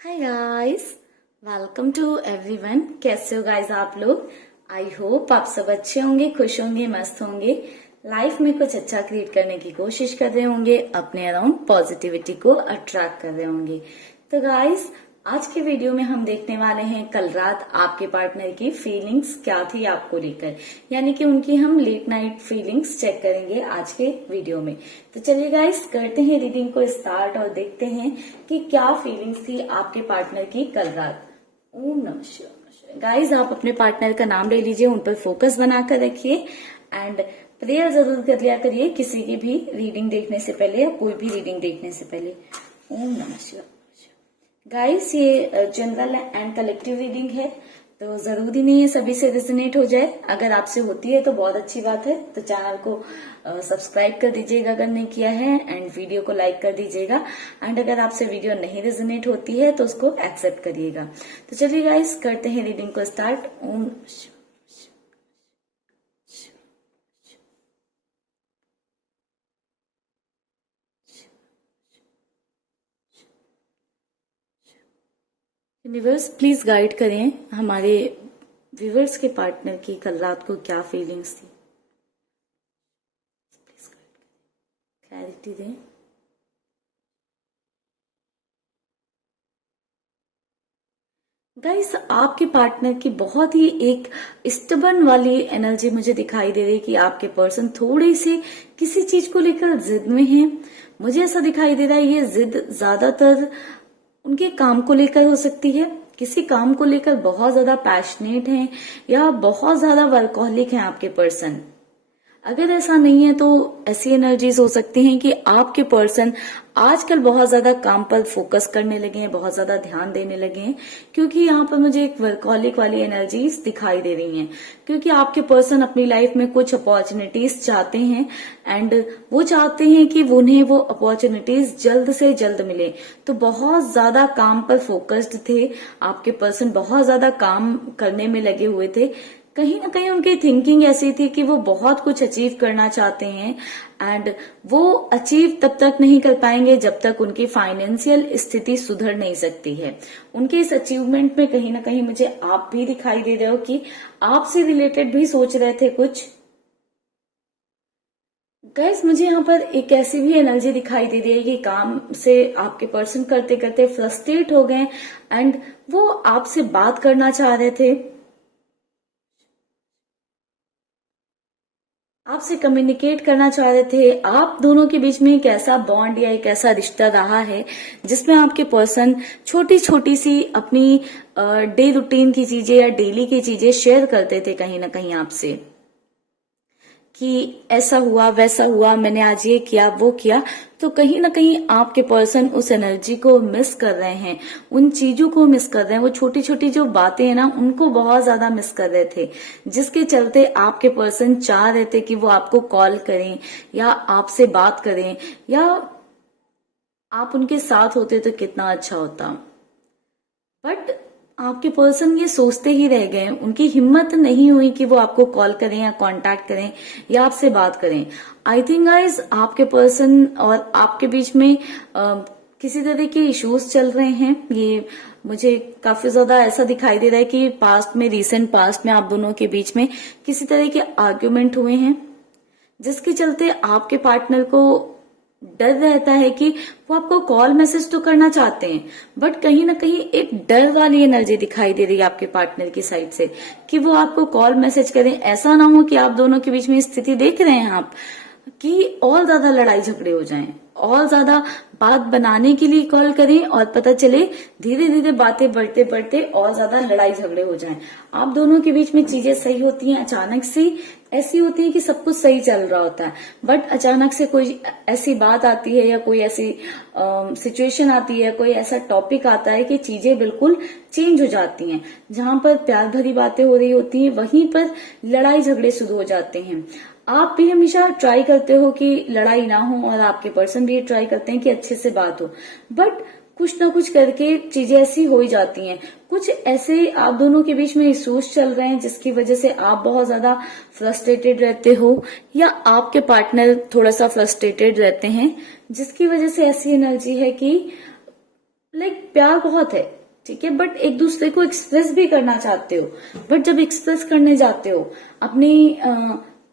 Hi guys, welcome to everyone. कैसे हो guys आप लोग? आई होप आप सब अच्छे होंगे, खुश होंगे, मस्त होंगे, लाइफ में कुछ अच्छा क्रिएट करने की कोशिश कर रहे होंगे, अपने अराउंड पॉजिटिविटी को अट्रैक्ट कर रहे होंगे। तो गाइस, आज के वीडियो में हम देखने वाले हैं कल रात आपके पार्टनर की फीलिंग्स क्या थी आपको लेकर, यानी कि उनकी हम लेट नाइट फीलिंग्स चेक करेंगे आज के वीडियो में। तो चलिए गाइस, करते हैं रीडिंग को स्टार्ट और देखते हैं कि क्या फीलिंग्स थी आपके पार्टनर की कल रात। ओम नमः शिवाय। गाइस, आप अपने पार्टनर का नाम ले लीजिए, उन पर फोकस बनाकर रखिए एंड प्रेयर जरूर कर लिया करिए किसी की भी रीडिंग देखने से पहले या कोई भी रीडिंग देखने से पहले। ओम नमः शिवाय। गाइस, ये जनरल एंड कलेक्टिव रीडिंग है, तो जरूरी नहीं है सभी से रेजोनेट हो जाए। अगर आपसे होती है तो बहुत अच्छी बात है, तो चैनल को सब्सक्राइब कर दीजिएगा अगर नहीं किया है, एंड वीडियो को लाइक कर दीजिएगा। एंड अगर आपसे वीडियो नहीं रेजोनेट होती है तो उसको एक्सेप्ट करिएगा। तो चलिए गाइस, करते हैं रीडिंग को start. Om universe please guide करें हमारे व्यूवर्स के पार्टनर की कल रात को क्या फीलिंग्स थी। प्लीज क्लैरिटी दें। गाइस, आपके पार्टनर की बहुत ही एक स्टबर्न वाली एनर्जी मुझे दिखाई दे रही है कि आपके पर्सन थोड़ी सी किसी चीज को लेकर जिद में है। मुझे ऐसा दिखाई दे रहा है ये जिद ज्यादातर उनके काम को लेकर हो सकती है। किसी काम को लेकर बहुत ज्यादा पैशनेट हैं या बहुत ज्यादा वर्कहॉलिक हैं आपके पर्सन। अगर ऐसा नहीं है तो ऐसी एनर्जीज हो सकती हैं कि आपके पर्सन आजकल बहुत ज्यादा काम पर फोकस करने लगे हैं, बहुत ज्यादा ध्यान देने लगे हैं, क्योंकि यहाँ पर मुझे एक वर्कहॉलिक वाली एनर्जीज दिखाई दे रही हैं। क्योंकि आपके पर्सन अपनी लाइफ में कुछ अपॉर्चुनिटीज चाहते हैं एंड वो चाहते हैं कि उन्हें वो अपॉर्चुनिटीज जल्द से जल्द मिले। तो बहुत ज्यादा काम पर फोकस्ड थे आपके पर्सन, बहुत ज्यादा काम करने में लगे हुए थे। कहीं ना कहीं उनकी थिंकिंग ऐसी थी कि वो बहुत कुछ अचीव करना चाहते हैं एंड वो अचीव तब तक नहीं कर पाएंगे जब तक उनकी फाइनेंशियल स्थिति सुधर नहीं सकती है। उनके इस अचीवमेंट में कहीं ना कहीं मुझे आप भी दिखाई दे रहे हो कि आपसे रिलेटेड भी सोच रहे थे कुछ। गाइस, मुझे यहाँ पर एक ऐसी भी एनर्जी दिखाई दे रही है कि काम से आपके पर्सन करते करते फ्रस्ट्रेट हो गए एंड वो आपसे बात करना चाह रहे थे, आपसे कम्युनिकेट करना चाह रहे थे। आप दोनों के बीच में एक ऐसा बॉन्ड या एक ऐसा रिश्ता रहा है जिसमें आपके पर्सन छोटी छोटी सी अपनी डे रूटीन की चीजें या डेली की चीजें शेयर करते थे कहीं ना कहीं आपसे, कि ऐसा हुआ वैसा हुआ, मैंने आज ये किया वो किया। तो कहीं ना कहीं आपके पर्सन उस एनर्जी को मिस कर रहे हैं, उन चीजों को मिस कर रहे हैं। वो छोटी छोटी जो बातें हैं ना, उनको बहुत ज्यादा मिस कर रहे थे, जिसके चलते आपके पर्सन चाह रहे थे कि वो आपको कॉल करें या आपसे बात करें या आप उनके साथ होते तो कितना अच्छा होता। बट आपके पर्सन ये सोचते ही रह गए, उनकी हिम्मत नहीं हुई कि वो आपको कॉल करें या कांटेक्ट करें या आपसे बात करें। आई थिंक गाइज, आपके पर्सन और आपके बीच में किसी तरह के इश्यूज चल रहे हैं। ये मुझे काफी ज्यादा ऐसा दिखाई दे रहा है कि पास्ट में, रिसेंट पास्ट में आप दोनों के बीच में किसी तरह के आर्ग्यूमेंट हुए हैं, जिसके चलते आपके पार्टनर को डर रहता है कि वो आपको कॉल मैसेज तो करना चाहते हैं, बट कहीं ना कहीं एक डर वाली एनर्जी दिखाई दे रही है आपके पार्टनर की साइड से कि वो आपको कॉल मैसेज करें। ऐसा ना हो कि आप दोनों के बीच में स्थिति देख रहे हैं आप कि और ज्यादा लड़ाई झगड़े हो जाएं, और ज्यादा बात बनाने के लिए कॉल करें और पता चले धीरे धीरे बातें बढ़ते बढ़ते और ज्यादा लड़ाई झगड़े हो जाएं। आप दोनों के बीच में चीजें सही होती हैं, अचानक से ऐसी होती है कि सब कुछ सही चल रहा होता है, बट अचानक से कोई ऐसी बात आती है या कोई ऐसी सिचुएशन आती है, कोई ऐसा टॉपिक आता है कि चीजें बिल्कुल चेंज हो जाती हैं। जहां पर प्यार भरी बातें हो रही होती हैं, वहीं पर लड़ाई झगड़े शुरू हो जाते हैं। आप भी हमेशा ट्राई करते हो कि लड़ाई ना हो और आपके पर्सन भी ट्राई करते हैं कि अच्छे से बात हो, बट कुछ ना कुछ करके चीजें ऐसी हो ही जाती हैं। कुछ ऐसे आप दोनों के बीच में इश्यूज चल रहे हैं जिसकी वजह से आप बहुत ज्यादा फ्रस्ट्रेटेड रहते हो या आपके पार्टनर थोड़ा सा फ्रस्ट्रेटेड रहते हैं, जिसकी वजह से ऐसी एनर्जी है कि प्यार बहुत है, ठीक है, बट एक दूसरे को एक्सप्रेस भी करना चाहते हो, बट जब एक्सप्रेस करने जाते हो अपनी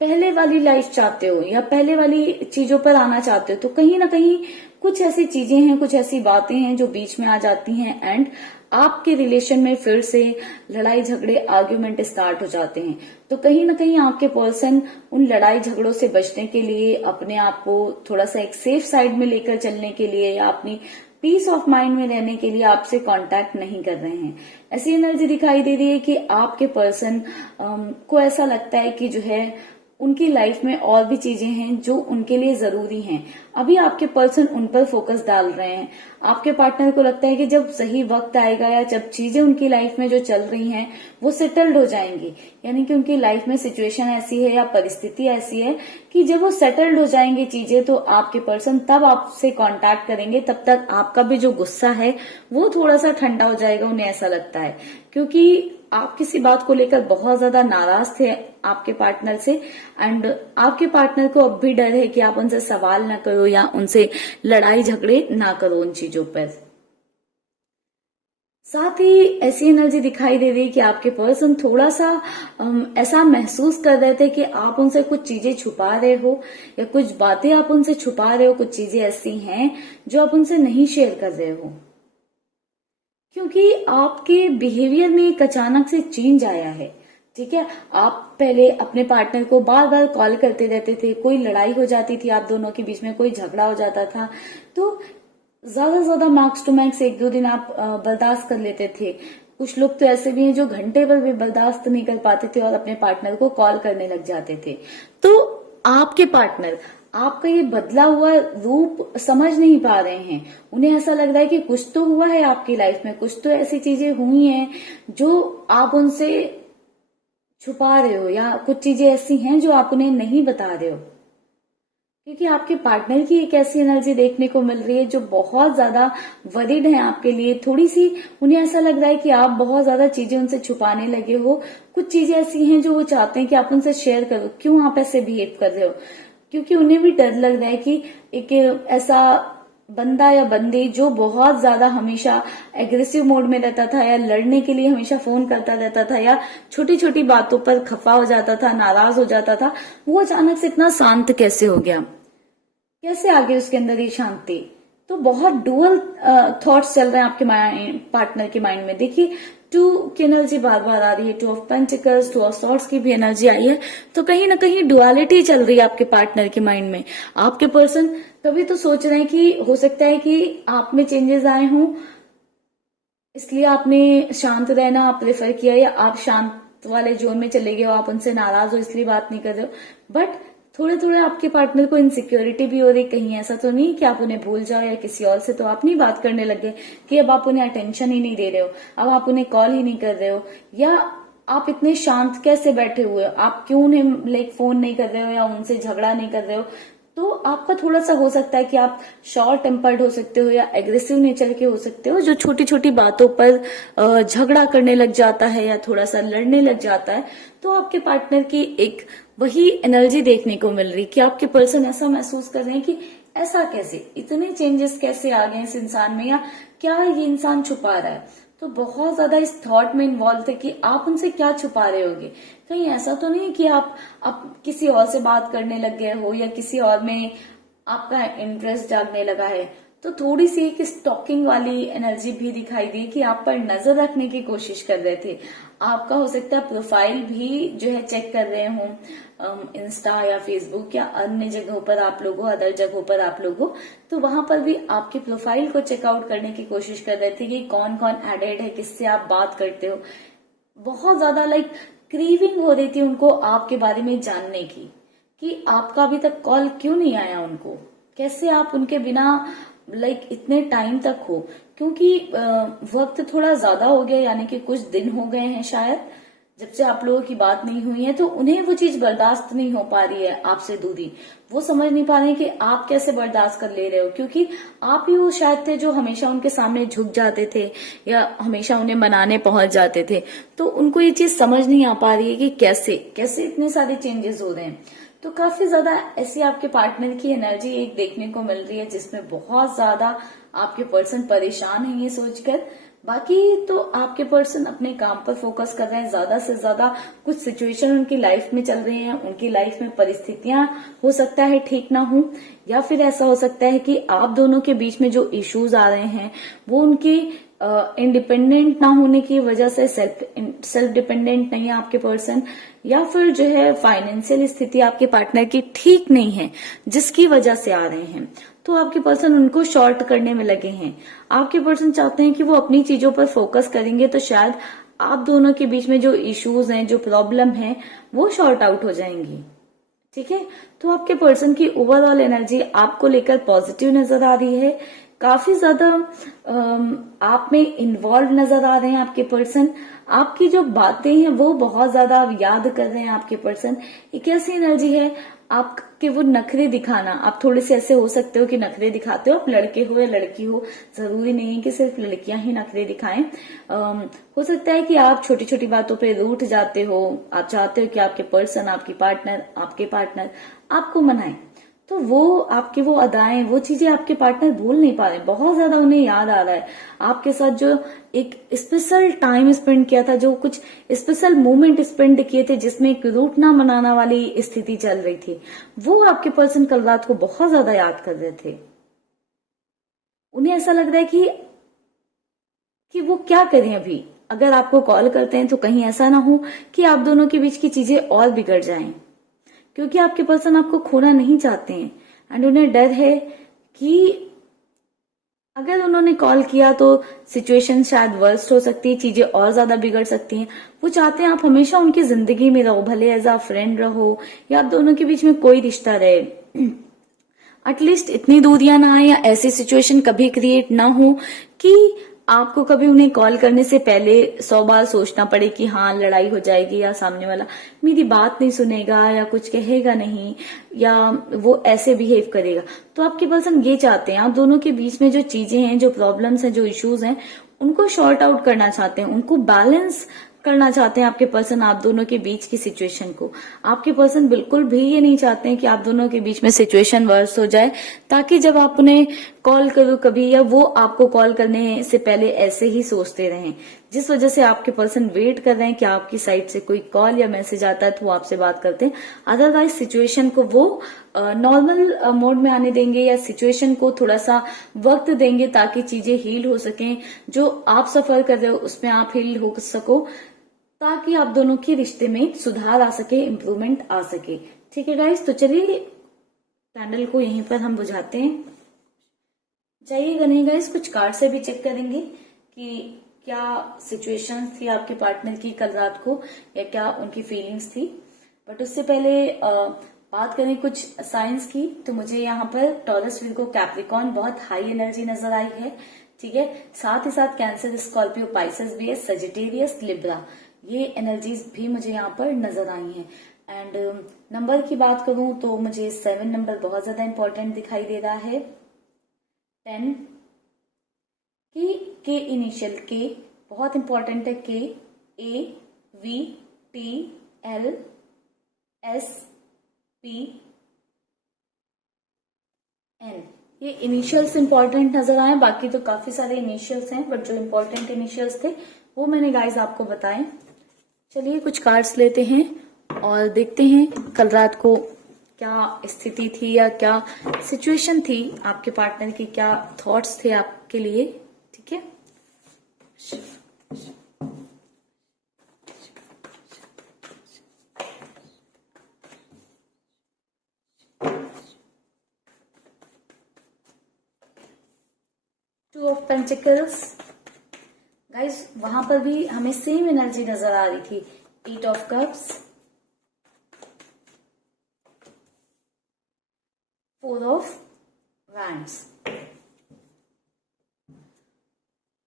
पहले वाली लाइफ चाहते हो या पहले वाली चीजों पर आना चाहते हो, तो कहीं ना कहीं कुछ ऐसी चीजें हैं, कुछ ऐसी बातें हैं जो बीच में आ जाती हैं एंड आपके रिलेशन में फिर से लड़ाई झगड़े आर्ग्यूमेंट स्टार्ट हो जाते हैं। तो कहीं ना कहीं आपके पर्सन उन लड़ाई झगड़ों से बचने के लिए, अपने आप को थोड़ा सा एक सेफ साइड में लेकर चलने के लिए या अपनी पीस ऑफ माइंड में रहने के लिए आपसे कांटेक्ट नहीं कर रहे हैं। ऐसी एनर्जी दिखाई दे रही है कि आपके पर्सन को ऐसा लगता है कि जो है उनकी लाइफ में और भी चीजें हैं जो उनके लिए जरूरी हैं। अभी आपके पर्सन उन पर फोकस डाल रहे हैं। आपके पार्टनर को लगता है कि जब सही वक्त आएगा या जब चीजें उनकी लाइफ में जो चल रही हैं वो सेटल्ड हो जाएंगी, यानी कि उनकी लाइफ में सिचुएशन ऐसी है या परिस्थिति ऐसी है कि जब वो सेटल्ड हो जाएंगी चीजें, तो आपके पर्सन तब आपसे कांटेक्ट करेंगे। तब तक आपका भी जो गुस्सा है वो थोड़ा सा ठंडा हो जाएगा, उन्हें ऐसा लगता है, क्योंकि आप किसी बात को लेकर बहुत ज्यादा नाराज थे आपके पार्टनर से एंड आपके पार्टनर को अब भी डर है कि आप उनसे सवाल ना करो या उनसे लड़ाई झगड़े ना करो उन चीजों पर। साथ ही ऐसी एनर्जी दिखाई दे रही है कि आपके पर्सन थोड़ा सा ऐसा महसूस कर रहे थे कि आप उनसे कुछ चीजें छुपा रहे हो या कुछ बातें आप उनसे छुपा रहे हो, कुछ चीजें ऐसी हैं जो आप उनसे नहीं शेयर कर रहे हो, क्योंकि आपके बिहेवियर में एक अचानक से चेंज आया है। ठीक है, आप पहले अपने पार्टनर को बार बार कॉल करते रहते थे, कोई लड़ाई हो जाती थी आप दोनों के बीच में, कोई झगड़ा हो जाता था तो ज्यादा से ज्यादा मैक्स टू मैक्स 1-2 दिन आप बर्दाश्त कर लेते थे। कुछ लोग तो ऐसे भी हैं जो घंटे भर भी बर्दाश्त नहीं कर पाते थे और अपने पार्टनर को कॉल करने लग जाते थे। तो आपके पार्टनर आपका ये बदला हुआ रूप समझ नहीं पा रहे हैं। उन्हें ऐसा लग रहा है कि कुछ तो हुआ है आपकी लाइफ में, कुछ तो ऐसी चीजें हुई हैं जो आप उनसे छुपा रहे हो या कुछ चीजें ऐसी हैं जो आप उन्हें नहीं बता रहे हो, क्योंकि आपके पार्टनर की एक ऐसी एनर्जी देखने को मिल रही है जो बहुत ज्यादा वरीड है आपके लिए। थोड़ी सी उन्हें ऐसा लग रहा है कि आप बहुत ज्यादा चीजें उनसे छुपाने लगे हो। कुछ चीजें ऐसी हैं जो वो चाहते हैं कि आप उनसे शेयर करो, क्यों आप ऐसे बिहेव कर रहे हो, क्योंकि उन्हें भी डर लग रहा है कि एक ऐसा बंदा या बंदी जो बहुत ज्यादा हमेशा एग्रेसिव मोड में रहता था या लड़ने के लिए हमेशा फोन करता रहता था या छोटी छोटी बातों पर खफा हो जाता था, नाराज हो जाता था, वो अचानक से इतना शांत कैसे हो गया, कैसे आ गई उसके अंदर ये शांति। तो बहुत डुअल थॉट्स चल रहे हैं आपके पार्टनर के माइंड में। देखिए 2 की एनर्जी बार बार आ रही है, 2 ऑफ पेंटिकल्स, 2 ऑफ सॉर्ड्स की भी एनर्जी आई है। तो कहीं ना कहीं डुअलिटी चल रही है आपके पार्टनर के माइंड में। आपके पर्सन कभी तो सोच रहे हैं कि हो सकता है कि आप में चेंजेस आए हों, इसलिए आपने शांत रहना प्रेफर किया, या आप शांत वाले जोन में चले गए हो, आप उनसे नाराज हो इसलिए बात नहीं कर रहे हो। बट थोड़े थोड़े आपके पार्टनर को इनसिक्योरिटी भी हो रही, कहीं ऐसा तो नहीं कि आप उन्हें भूल जाओ या किसी और से तो आप नहीं बात करने लगे कि अब आप उन्हें अटेंशन ही नहीं दे रहे हो, अब आप उन्हें कॉल ही नहीं कर रहे हो, या आप इतने शांत कैसे बैठे हुए हो, आप क्यों उन्हें फोन नहीं कर रहे हो या उनसे झगड़ा नहीं कर रहे हो। तो आपका थोड़ा सा हो सकता है कि आप शॉर्ट टेम्पर्ड हो सकते हो या एग्रेसिव नेचर के हो सकते हो, जो छोटी छोटी बातों पर झगड़ा करने लग जाता है या थोड़ा सा लड़ने लग जाता है। तो आपके पार्टनर की एक वही एनर्जी देखने को मिल रही कि आपके पर्सन ऐसा महसूस कर रहे हैं कि ऐसा कैसे, इतने चेंजेस कैसे आ गए इस इंसान में, या क्या ये इंसान छुपा रहा है। तो बहुत ज्यादा इस थॉट में इन्वॉल्व थे कि आप उनसे क्या छुपा रहे होगे। कहीं ऐसा तो नहीं कि आप किसी और से बात करने लग गए हो या किसी और में आपका इंटरेस्ट जागने लगा है। तो थोड़ी सी एक स्टॉकिंग वाली एनर्जी भी दिखाई दी कि आप पर नजर रखने की कोशिश कर रहे थे। आपका हो सकता है प्रोफाइल भी जो है चेक कर रहे हो, इंस्टा या फेसबुक या अन्य जगहों पर आप लोग हो, अदर जगहों पर आप लोग हो, तो वहां पर भी आपके प्रोफाइल को चेकआउट करने की कोशिश कर रहे थे कि कौन कौन एडेड है, किससे आप बात करते हो। बहुत ज्यादा क्रीविंग हो रही थी उनको आपके बारे में जानने की कि आपका अभी तक कॉल क्यों नहीं आया उनको, कैसे आप उनके बिना इतने टाइम तक हो, क्योंकि वक्त थोड़ा ज्यादा हो गया, यानी कि कुछ दिन हो गए हैं शायद जब से आप लोगों की बात नहीं हुई है। तो उन्हें वो चीज बर्दाश्त नहीं हो पा रही है आपसे दूरी, वो समझ नहीं पा रहे हैं कि आप कैसे बर्दाश्त कर ले रहे हो, क्योंकि आप ही वो शायद थे जो हमेशा उनके सामने झुक जाते थे या हमेशा उन्हें मनाने पहुंच जाते थे। तो उनको ये चीज समझ नहीं आ पा रही है कि कैसे कैसे इतने सारे चेंजेस हो रहे हैं। तो काफी ज्यादा ऐसी आपके पार्टनर की एनर्जी एक देखने को मिल रही है जिसमें बहुत ज्यादा आपके पर्सन परेशान है ये सोचकर। बाकी तो आपके पर्सन अपने काम पर फोकस कर रहे हैं ज्यादा से ज्यादा। कुछ सिचुएशन उनकी लाइफ में चल रही हैं, उनकी लाइफ में परिस्थितियां हो सकता है ठीक ना हो, या फिर ऐसा हो सकता है कि आप दोनों के बीच में जो इश्यूज आ रहे हैं वो उनकी इंडिपेंडेंट ना होने की वजह से, सेल्फ डिपेंडेंट नहीं है आपके पर्सन, या फिर जो है फाइनेंशियल स्थिति आपके पार्टनर की ठीक नहीं है जिसकी वजह से आ रहे हैं। तो आपके पर्सन उनको शॉर्ट करने में लगे हैं। आपके पर्सन चाहते हैं कि वो अपनी चीजों पर फोकस करेंगे तो शायद आप दोनों के बीच में जो इश्यूज हैं, जो प्रॉब्लम है, वो शॉर्ट आउट हो जाएंगी। ठीक है, तो आपके पर्सन की ओवरऑल एनर्जी आपको लेकर पॉजिटिव नजर आ रही है। काफी ज्यादा आप में इन्वॉल्व नजर आ रहे हैं आपके पर्सन। आपकी जो बातें हैं वो बहुत ज्यादा याद कर रहे हैं आपके पर्सन। एक ऐसी एनर्जी है आपके वो नखरे दिखाना। आप थोड़े से ऐसे हो सकते हो कि नखरे दिखाते हो, आप लड़के हो या लड़की हो, जरूरी नहीं है कि सिर्फ लड़कियां ही नखरे दिखाएं। हो सकता है कि आप छोटी छोटी बातों पे रूठ जाते हो। आप चाहते हो कि आपके पर्सन, आपके पार्टनर आपको मनाए, तो वो आपकी वो अदाएं, वो चीजें आपके पार्टनर भूल नहीं पा रहे, बहुत ज्यादा उन्हें याद आ रहा है। आपके साथ जो एक स्पेशल टाइम स्पेंड किया था, जो कुछ स्पेशल मोमेंट स्पेंड किए थे जिसमें एक रूठना मनाना वाली स्थिति चल रही थी, वो आपके पर्सन कल रात को बहुत ज्यादा याद कर रहे थे। उन्हें ऐसा लग रहा है कि वो क्या करें अभी। अगर आपको कॉल करते हैं तो कहीं ऐसा ना हो कि आप दोनों के बीच की चीजें और बिगड़ जाएं, क्योंकि आपके पर्सन आपको खोना नहीं चाहते हैं। एंड उन्हें डर है कि अगर उन्होंने कॉल किया तो सिचुएशन शायद वर्स्ट हो सकती है, चीजें और ज्यादा बिगड़ सकती हैं। वो चाहते हैं आप हमेशा उनकी जिंदगी में रहो, भले एज अ फ्रेंड रहो या आप दोनों के बीच में कोई रिश्ता रहे, एटलीस्ट इतनी दूरियां ना आए या ऐसी सिचुएशन कभी क्रिएट ना हो कि आपको कभी उन्हें कॉल करने से पहले 100 बार सोचना पड़े कि हाँ लड़ाई हो जाएगी या सामने वाला मेरी बात नहीं सुनेगा या कुछ कहेगा नहीं या वो ऐसे बिहेव करेगा। तो आपके पर्सन ये चाहते हैं आप दोनों के बीच में जो चीजें हैं, जो प्रॉब्लम्स हैं, जो इश्यूज हैं, उनको शॉर्ट आउट करना चाहते हैं, उनको बैलेंस करना चाहते हैं आपके पर्सन आप दोनों के बीच की सिचुएशन को। आपके पर्सन बिल्कुल भी ये नहीं चाहते हैं कि आप दोनों के बीच में सिचुएशन वर्स हो जाए, ताकि जब आप उन्हें कॉल करो कभी या वो आपको कॉल करने से पहले ऐसे ही सोचते रहें, जिस वजह से आपके पर्सन वेट कर रहे हैं कि आपकी साइड से कोई कॉल या मैसेज आता है तो वो आपसे बात करते हैं। अदरवाइज सिचुएशन को वो नॉर्मल मोड में आने देंगे या सिचुएशन को थोड़ा सा वक्त देंगे ताकि चीजें हील हो सकें। जो आप सफर कर रहे हो उसमें आप हील हो सको, ताकि आप दोनों के रिश्ते में सुधार आ सके, इम्प्रूवमेंट आ सके। ठीक है गाइस, तो चलिए कैंडल को यहीं पर हम बुझाते हैं। जाइएगा नहीं गाइस, कुछ कार्ड से भी चेक करेंगे कि क्या सिचुएशन थी आपके पार्टनर की कल रात को या क्या उनकी फीलिंग्स थी। बट उससे पहले बात करें कुछ साइंस की, तो मुझे यहाँ पर टॉरस, विर्गो, कैप्रिकॉर्न बहुत हाई एनर्जी नजर आई है। ठीक है, साथ ही साथ कैंसर, स्कॉर्पियो, पाइसेस भी है, सजिटेरियस, लिब्रा, ये एनर्जीज भी मुझे यहाँ पर नजर आई हैं। एंड नंबर की बात करूं तो मुझे 7 नंबर बहुत ज्यादा इंपॉर्टेंट दिखाई दे रहा है। 10 के इनिशियल के बहुत इंपॉर्टेंट है। K, A, V, T, L, S, P, N, ये इनिशियल्स इंपॉर्टेंट नजर आए। बाकी तो काफी सारे इनिशियल्स हैं, बट जो इंपॉर्टेंट इनिशियल्स थे वो मैंने गाइस आपको बताए। चलिए कुछ कार्ड्स लेते हैं और देखते हैं कल रात को क्या स्थिति थी या क्या सिचुएशन थी, आपके पार्टनर की क्या थॉट्स थे आपके लिए। ठीक है, टू ऑफ पेंटिकल्स गाइस, वहां पर भी हमें सेम एनर्जी नजर आ रही थी। 8 of cups, 4 of wands,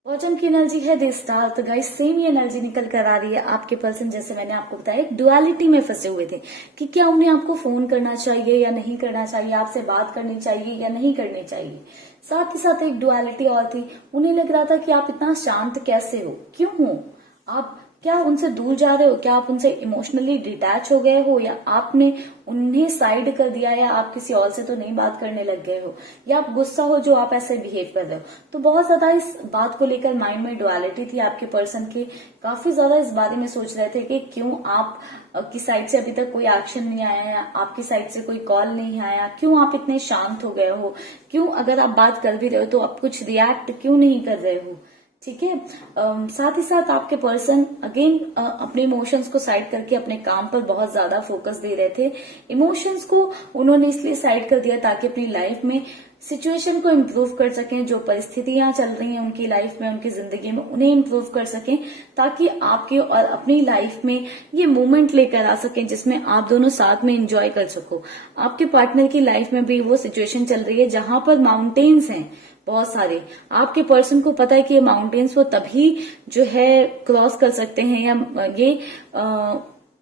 bottom की एनर्जी है द स्टार। तो गाइस सेम ही एनर्जी निकल कर आ रही है। आपके पर्सन, जैसे मैंने आपको बताया, डुअलिटी में फंसे हुए थे कि क्या उन्हें आपको फोन करना चाहिए या नहीं करना चाहिए, आपसे बात करनी चाहिए या नहीं करनी चाहिए। साथ ही साथ एक डुअलिटी और थी, उन्हें लग रहा था कि आप इतना शांत कैसे हो, क्यों हो, आप क्या आप उनसे दूर जा रहे हो, क्या आप उनसे इमोशनली डिटैच हो गए हो, या आपने उन्हें साइड कर दिया, या आप किसी और से तो नहीं बात करने लग गए हो, या आप गुस्सा हो जो आप ऐसे बिहेव कर रहे हो। तो बहुत ज्यादा इस बात को लेकर माइंड में डुअलिटी थी आपके पर्सन की, काफी ज्यादा इस बारे में सोच रहे थे कि क्यों आप की साइड से अभी तक कोई एक्शन नहीं आया है, आपकी साइड से कोई कॉल नहीं आया, क्यों आप इतने शांत हो गए हो, क्यों अगर आप बात कर भी रहे हो तो आप कुछ रिएक्ट क्यों नहीं कर रहे हो। ठीक है। साथ ही साथ आपके पर्सन अगेन अपने इमोशंस को साइड करके अपने काम पर बहुत ज्यादा फोकस दे रहे थे। इमोशंस को उन्होंने इसलिए साइड कर दिया ताकि अपनी लाइफ में सिचुएशन को इम्प्रूव कर सकें, जो परिस्थितियां चल रही हैं उनकी लाइफ में, उनकी जिंदगी में, उन्हें इम्प्रूव कर सकें, ताकि आपके और अपनी लाइफ में ये मोमेंट लेकर आ सकें जिसमें आप दोनों साथ में एंजॉय कर सको। आपके पार्टनर की लाइफ में भी वो सिचुएशन चल रही है जहां पर माउंटेन्स हैं बहुत सारे। आपके पर्सन को पता है कि ये माउंटेन्स वो तभी जो है क्रॉस कर सकते हैं, या ये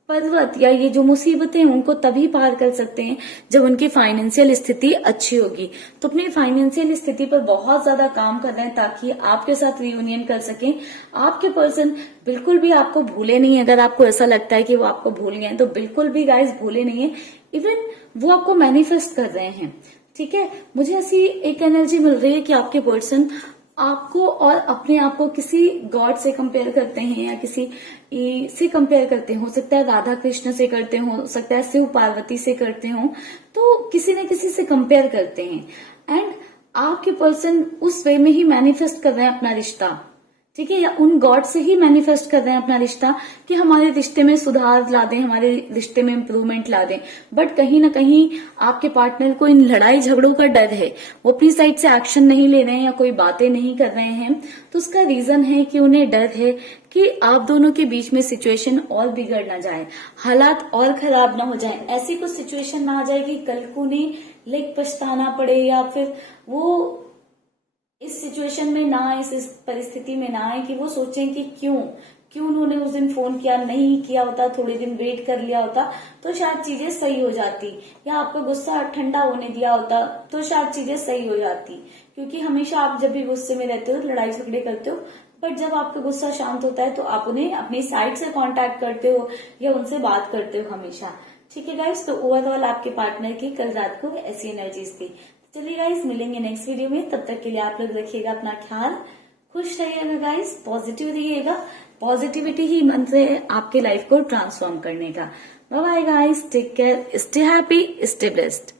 पर्वत या ये जो मुसीबतें उनको तभी पार कर सकते हैं जब उनकी फाइनेंशियल स्थिति अच्छी होगी। तो अपनी फाइनेंशियल स्थिति पर बहुत ज्यादा काम कर रहे हैं ताकि आपके साथ रियूनियन कर सकें। आपके पर्सन बिल्कुल भी आपको भूले नहीं है। अगर आपको ऐसा लगता है कि वो आपको भूल गए हैं तो बिल्कुल भी गाइस भूले नहीं है, इवन वो आपको मैनिफेस्ट कर रहे हैं। ठीक है। मुझे ऐसी एक एनर्जी मिल रही है कि आपके पर्सन आपको और अपने आप को किसी गॉड से कंपेयर करते हैं, या किसी से कंपेयर करते हैं। हो सकता है राधा कृष्ण से करते हो सकता है शिव पार्वती से करते हो, तो किसी न किसी से कंपेयर करते हैं। एंड आपके पर्सन उस वे में ही मैनिफेस्ट कर रहे हैं अपना रिश्ता। ठीक है। या उन गॉड से ही मैनिफेस्ट कर रहे हैं अपना रिश्ता कि हमारे रिश्ते में सुधार ला दें, हमारे रिश्ते में इम्प्रूवमेंट ला दें। बट कहीं ना कहीं आपके पार्टनर को इन लड़ाई झगड़ों का डर है, वो अपनी साइड से एक्शन नहीं ले रहे हैं या कोई बातें नहीं कर रहे हैं। तो उसका रीजन है कि उन्हें डर है कि आप दोनों के बीच में सिचुएशन और बिगड़ ना जाए, हालात और खराब ना हो जाए, ऐसी कुछ सिचुएशन ना आ जाए कि कल को उन्हें लाइक पछताना पड़े, या फिर वो इस सिचुएशन में ना आए, इस परिस्थिति में ना आए कि वो सोचें कि क्यों उन्होंने उस दिन फोन किया, नहीं किया होता, थोड़े दिन वेट कर लिया होता तो शायद चीजें सही हो जाती, या आपका गुस्सा ठंडा होने दिया होता तो शायद चीजें सही हो जाती। क्योंकि हमेशा आप जब भी गुस्से में रहते हो, लड़ाई झगड़े करते हो, बट जब आपका गुस्सा शांत होता है तो आप उन्हें अपनी साइड से कांटेक्ट करते हो या उनसे बात करते हो हमेशा। ठीक है गाइस। तो ओवरऑल आपके पार्टनर की कल रात को ऐसी एनर्जीज थी। चलिए गाइस, मिलेंगे नेक्स्ट वीडियो में। तब तक के लिए आप लोग रखिएगा अपना ख्याल, खुश रहिएगा गाइस, पॉजिटिव रहिएगा। पॉजिटिविटी ही मंत्र है आपके लाइफ को ट्रांसफॉर्म करने का। Bye bye guys, take care, stay happy, stay blessed.